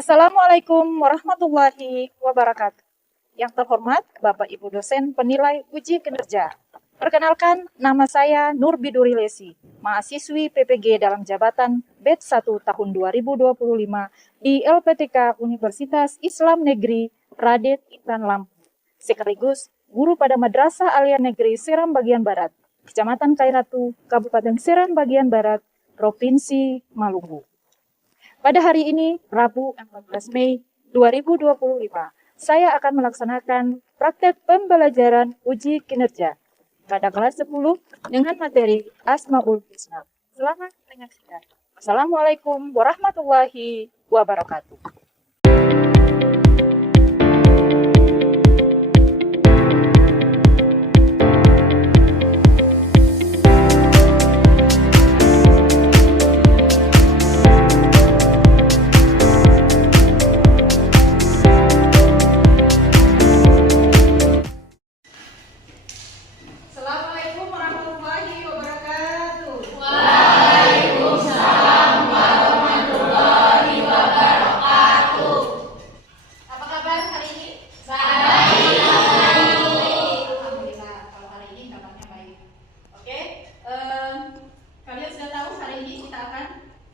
Assalamualaikum warahmatullahi wabarakatuh. Yang terhormat Bapak Ibu dosen penilai uji kinerja. Perkenalkan, nama saya Nur Biduri Lesi, mahasiswi PPG dalam jabatan batch 1 tahun 2025 di LPTK Universitas Islam Negeri Raden Intan Lampung, sekaligus guru pada Madrasah Alia Negeri Seram Bagian Barat, Kecamatan Kairatu, Kabupaten Seram Bagian Barat, Provinsi Maluku. Pada hari ini, Rabu 14 Mei 2025, saya akan melaksanakan praktek pembelajaran uji kinerja pada kelas 10 dengan materi Asmaul Husna. Selamat menyaksikan. Wassalamualaikum warahmatullahi wabarakatuh.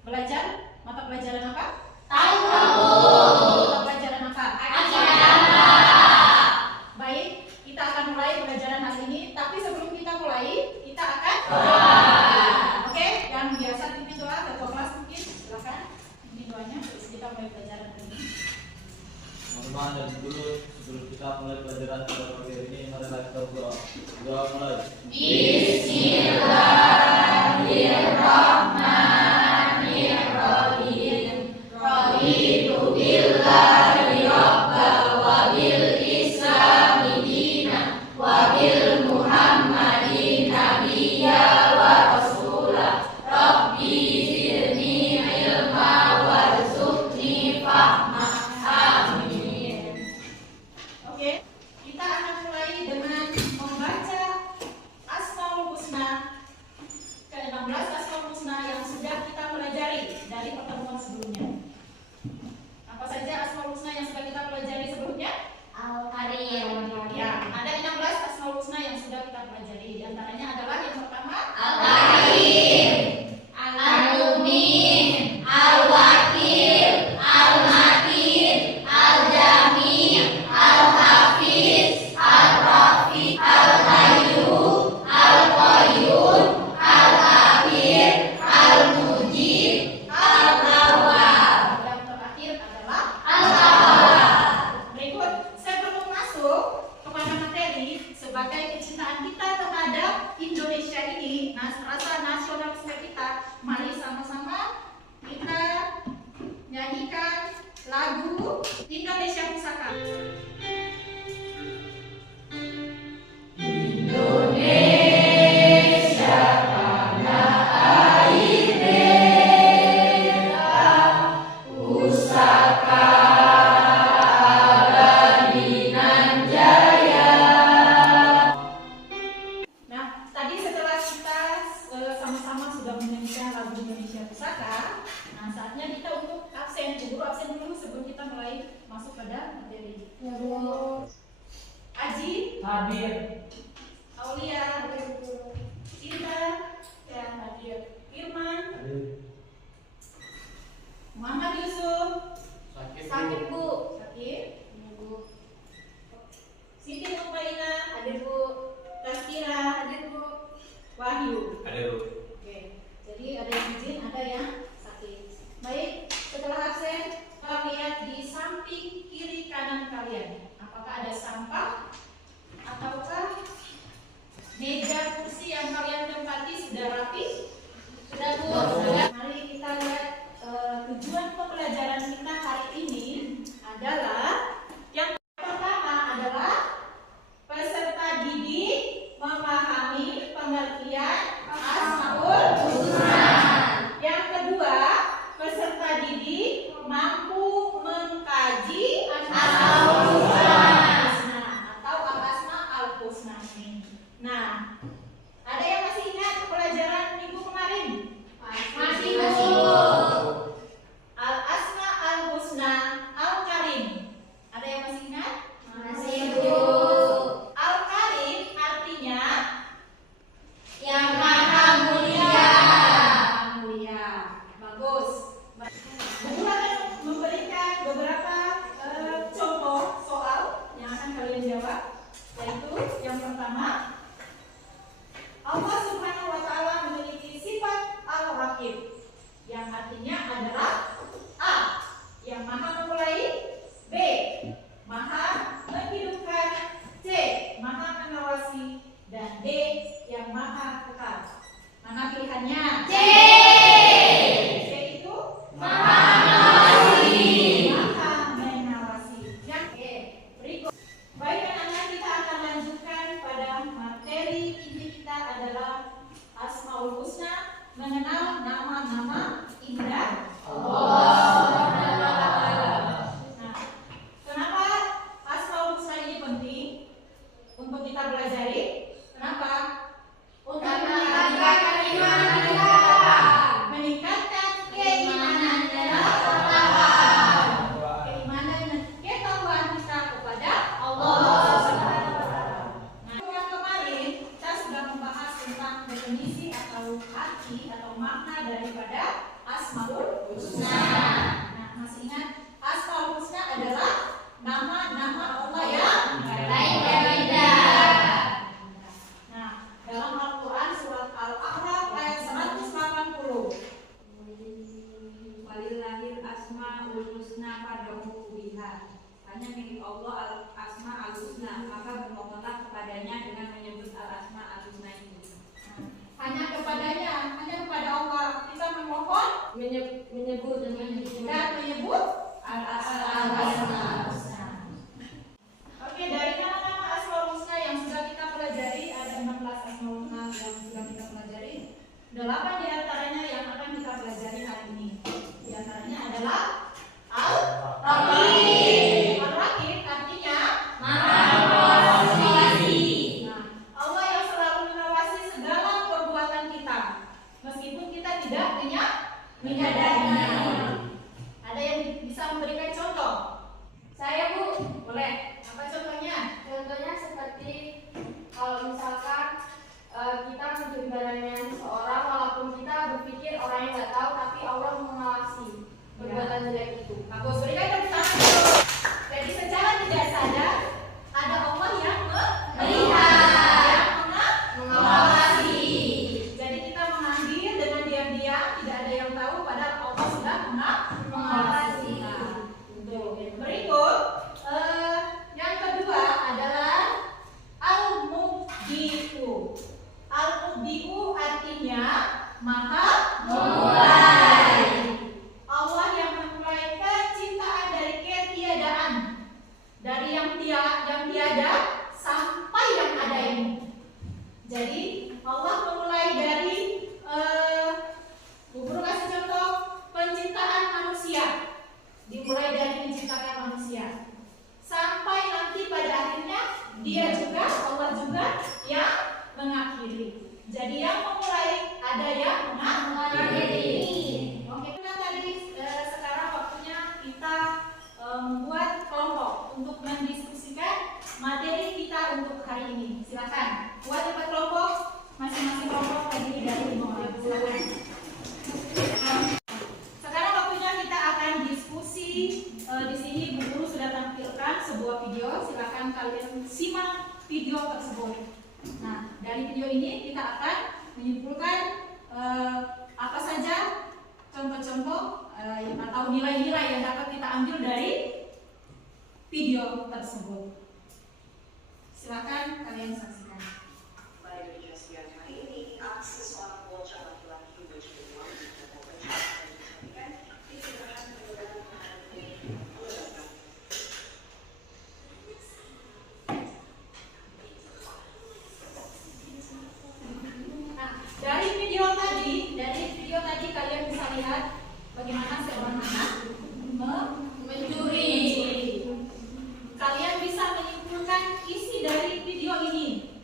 Belajar mata pelajaran apa? Tahu. Mata pelajaran apa? Aksara. Baik, kita akan mulai pelajaran hari ini. Tapi sebelum kita mulai, kita akan Oke, yang biasa pimpin doa ketua kelas mungkin silakan pimpin doanya kita mulai pelajaran hari ini. Teman-teman dan guru, sebelum kita mulai pelajaran pada pagi hari ini, marilah kita berdoa. Doa mulai. Bismillahirrahmanirrahim. Raditu billahi rabban wa bil islami dinan wa bil muhammadin nabiyya wa rasula. Rabbi zidni ilma warzuqni fahma. Amin. Oke, kita akan mulai dengan membaca Asmaul Husna ke-16 Asmaul Husna yang sudah kita pelajari dari pertemuan sebelumnya. Apa saja Asmaul Husna yang sudah kita pelajari sebelumnya? Al-Karim. Ya, ada 16 Asmaul Husna yang sudah kita pelajari. Di antaranya adalah yang pertama Al-Karim, Al-Mumin, Al-Wakil, Al-Matin, Al-Jami', Al-Hafiz, Al-Rafi, Al-Hayyu, Al-Qayyum, Al-Akhir, Al-Mujib, Al-Awwal. yang terakhir adalah Al-Awwal. berikut. Sebelum masuk kepada materi sebagai kecintaan kita terhadap Indonesia ini, rasa nasionalisme kita, mari sama-sama kita nyanyikan lagu Indonesia Pusaka. Indonesia tanah air beta, pusaka abadinan jaya. Nah, tadi setelah kita sama-sama sudah menyanyikan lagu Indonesia Pusaka, nah saatnya kita untuk absen. Guru absen dulu sebelum kita mulai masuk pada materi. Ya, Bu. Aji, Hadir. Aulia, Cinta, ya hadir. Firman, Muhammad Yusuf, Sakit, Bu. Sakit, Ya, Bu. Siti Nurbaina, Hadir, Bu. Tazkira, Hadir, Bu. Wahyu. Hadir. Oke, jadi ada yang izin, ada yang sakit. Baik, setelah absen, kita lihat di samping kiri kanan kalian. Apakah ada sampah ataukah meja kursi yang kalian tempati sudah rapi? Sudah, Bu? Sudah. Mari kita lihat tujuan pembelajaran kita hari ini adalah yang pertama adalah peserta didik memahami pengertian Asmaul Husna. Yang kedua, peserta didik mampu mengkaji Asmaul Husna atau Al-Asma Al-Husna. Nah, ada yang masih ingat pelajaran minggu kemarin? Masih. Husna Al-Karim. Ada yang masih ingat? Masih, Bu. Al-Karim artinya Yang Maha Mulia. mulia. Bagus. Buku akan memberikan beberapa contoh soal yang akan kalian jawab, yaitu yang pertama, Allah Subhanahu wa Ta'ala memiliki sifat Al-Raqib, yang artinya adalah A. Yang maha memulai, B. Maha menghidupkan, C. Maha mengawasi, dan D. Yang maha kekal. Mana pilihannya? C. C itu Maha mengawasi. maha mengawasi. Yang E. Berikut. Baik anak-anak, kita akan lanjutkan pada materi inti kita adalah Asmaul Husna, mengenal nama-nama indah Allah. Nah, kenapa Asmaul Husna ini penting untuk kita pelajari? Kenapa? Untuk Meningkatkan keimanan kita. meningkatkan keimanan dalam keimanan dan ketakwaan kita kepada Allah. Nah, yang kemarin kita sudah membahas tentang definisi atau arti atau makna daripada Asmaul Husna. Nah, masih ingat Asmaul Husna adalah nama-nama Allah yang Baik dan indah. Nah, dalam Al-Quran surat Al-A'raf ayat 180. Walillahil asmaul husna fad'uhu biha. Hanya milik Allah al-asma al-husna, maka bermohonlah kepadanya dengan menyebut al-asma al-husna itu. Hanya kepada Allah kita memohon Menyebut dan menyebut Al-Asmaul Husna. Oke, dari nama-nama Asmaul Husna yang sudah kita pelajari, ada 16 Asmaul Husna yang sudah kita pelajari. 8 di antaranya yang akan kita pelajari hari ini. Di antaranya adalah Al-Raqib. Al-Raqib artinya Maha mengawasi. Nah, Allah yang selalu mengawasi segala perbuatan kita, meskipun kita tidak menyadarinya. Ada yang bisa memberikan contoh? Saya, Bu. Boleh. Apa contohnya? Contohnya seperti kalau misalkan kita mencuri barangnya seseorang, walaupun kita berpikir orang yang nggak tahu, tapi Allah mengawasi perbuatan jelek itu. Bagus, berikan tepuk tangan dulu. Jadi secara tidak sadar ada Allah yang Melihat. yang Mengawasi. Jadi kita mengambil dengan diam-diam, tidak ada yang tahu, padahal Allah sudah mengawasi. Nah, tuh. Berikut, yang kedua adalah Al-Mubdi'u. Al-Mubdi'u artinya Maha Memulai. Allah yang memulai penciptaan dari ketiadaan, dari yang tiada sampai yang ada ini. Jadi Allah memulai dari Bu Guru kasih contoh penciptaan manusia, dimulai dari menciptakan manusia sampai nanti pada akhirnya dia juga, Allah juga yang mengakhiri. Jadi yang memulai, ada yang mengakhiri. Oke, kita tadi sekarang waktunya kita membuat kelompok untuk mendiskusikan materi kita untuk hari ini. Silakan buat 4 kelompok, masing-masing kelompok terdiri dari 5 orang. Silakan. Sekarang waktunya kita akan diskusi. Di sini Bu Guru sudah tampilkan sebuah video. Silakan kalian simak video tersebut. Nah, dari video ini kita akan menyimpulkan apa saja contoh-contoh atau nilai-nilai yang dapat kita ambil dari video tersebut. Silakan kalian saksikan. Biodiversity hari ini, akses seorang bocah laki-laki berjuang untuk menciptakan pendidikan digunakan menggunakan Nah, dari video tadi kalian bisa lihat bagaimana seorang anak mencuri. Kalian bisa menyimpulkan isi dari video ini.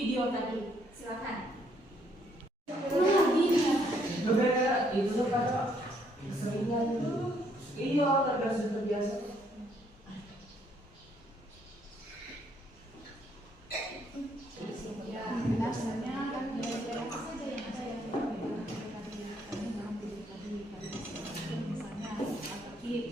video tadi. Silakan. Itu pada keseringan iya terbiasa. Ya, sebenarnya nilai-nilai apa saja yang ada yang misalnya aktif,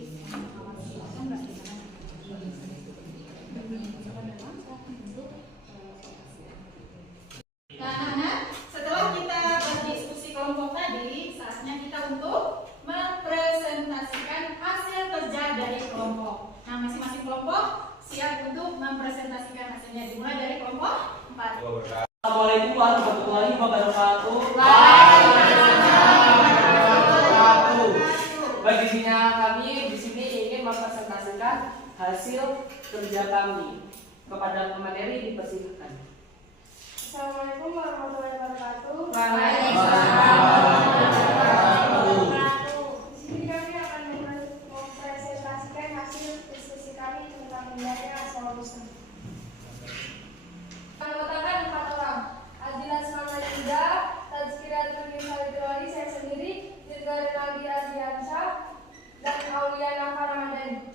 Nah, anak-anak, setelah kita berdiskusi kelompok tadi, saatnya kita untuk mempresentasikan hasil kerja dari kelompok. Nah, masing-masing kelompok siap untuk mempresentasikan hasilnya. Dimulai dari kelompok 4. Assalamualaikum warahmatullahi wabarakatuh. Bagi sini kami di sini ingin mempresentasikan hasil kerja kami kepada pemateri dipersilakan. Assalamualaikum warahmatullahi wabarakatuh. Di sini kami akan mempresentasikan hasil diskusi kami tentang mengenai Asmaul Husna. Mengatakan 4 orang: Adilan Semangat Yuda, Tazkiratul Misalidwali, saya sendiri, Dirgarin Nabi Ardiansyah, dan Auliana Ramadhani.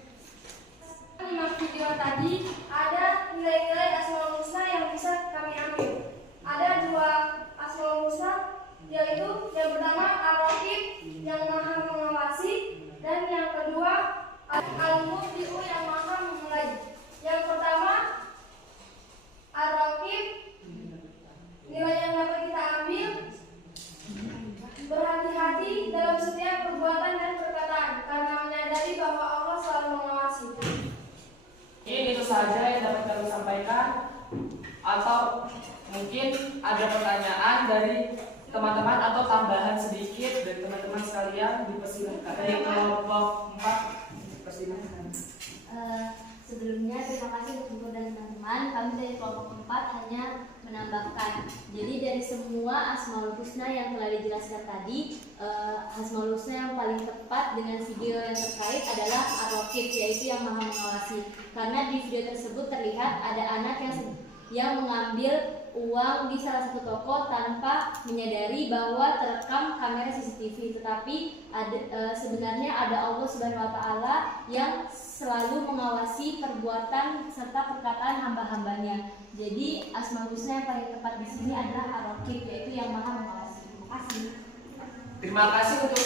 5 video tadi ada nilai-nilai Asmaul Husna yang bisa kami ambil. Ada 2 Asmaul Husna, yaitu yang pertama Ar-Raqib yang maha mengawasi, dan yang kedua Al-Mubdi'u yang maha memulai. Yang pertama Ar-Raqib, nilai yang dapat kita ambil: berhati-hati dalam setiap perbuatan dan perkataan karena menyadari bahwa Allah selalu mengawasi. Ini itu saja yang dapat kami sampaikan, atau mungkin ada pertanyaan dari teman-teman atau tambahan sedikit dari teman-teman sekalian, dipersilakan. Dari kelompok 4 dipersilakan. Sebelumnya terima kasih untuk dan teman-teman. Kami dari kelompok 4 hanya menambahkan. Jadi dari semua Asmaul Husna yang telah dijelaskan tadi, Asmaul Husna yang paling tepat dengan video yang terkait adalah Ar-Raqib, yaitu yang maha mengawasi. Karena di video tersebut terlihat ada anak yang mengambil uang di salah satu toko tanpa menyadari bahwa terekam kamera CCTV, tetapi sebenarnya ada Allah Subhanahu wa Ta'ala yang selalu mengawasi perbuatan serta perkataan hamba-hambanya. Jadi Asmaul Husna yang paling tepat di sini adalah Ar-Raqib, yaitu yang maha mengawasi. Terima kasih. Terima kasih untuk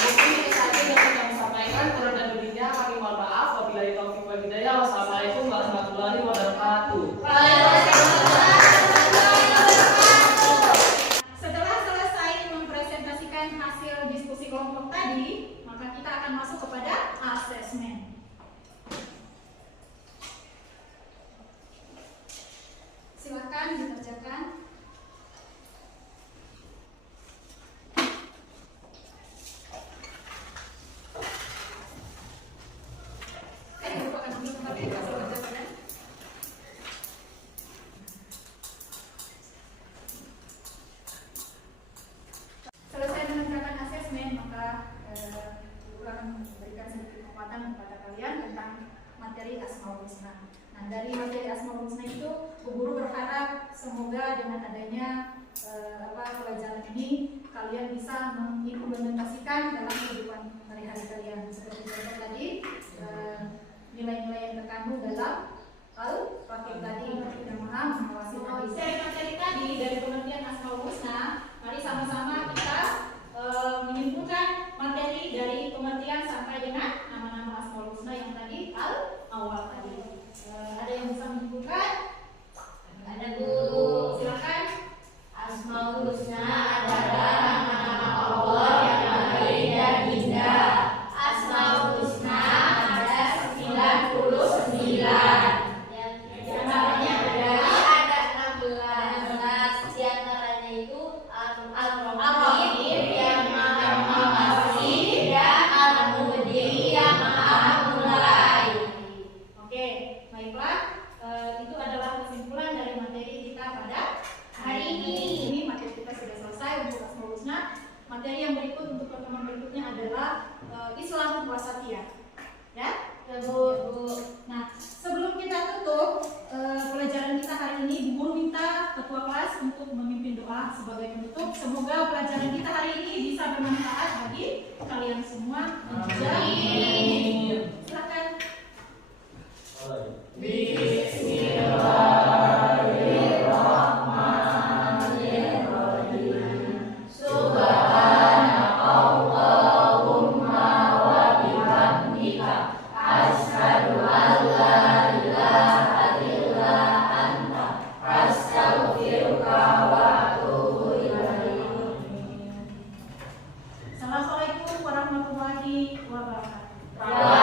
mungkin itu saja yang kami sampaikan. Kurang dan lebihnya kami mohon maaf. Wabillahi taufiq wal hidayah. Wassalamualaikum warahmatullahi wabarakatuh. Setelah selesai mempresentasikan hasil diskusi kelompok tadi, maka kita akan masuk kepada asesmen. Silakan dikerjakan. Lupakan dulu tempatnya, hasil kerjakan. Selesai mengerjakan asesmen, maka Guru akan memberikan sedikit penguatan kepada kalian tentang materi Asmaul Husna. Nah, dari materi Asmaul Husna itu, Bu Guru berharap semoga dengan adanya pelajaran ini kalian bisa mengimplementasikan dalam kehidupan sehari-hari kalian. Seperti contoh tadi, nilai-nilai yang terkandung dalam Al-Raqib tadi yang maha mengawasi tadi. Dari materi tadi, dari pengertian Asmaul Husna, mari sama-sama kita menyimpulkan materi dari pengertian sampai dengan nama-nama Asmaul Husna yang tadi awal tadi. Ada yang bisa menyimpulkan? Ada Bu. Silakan. Asmaul Husna adalah nama-nama Allah yang baik dan indah. Asmaul Husna ada 99. Yang namanya ada 16. Di antaranya itu Al-Raqib yang maha mengawasi dan Al-Mubdi yang maha memulai. Oke, baiklah. Itu adalah kesimpulan dari materi kita pada hari ini. Ini materi kita sudah selesai untuk Asmaul Husna. Materi yang berikut untuk pertemuan berikutnya adalah Islam Wasatiyah. Ya, Ya Bu. Nah, sebelum kita tutup pelajaran kita hari ini, Bu Guru minta ketua kelas untuk memimpin doa sebagai penutup. Semoga pelajaran kita hari ini bisa bermanfaat bagi kalian semua. Amin. Silakan. Assalamualaikum warahmatullahi wabarakatuh.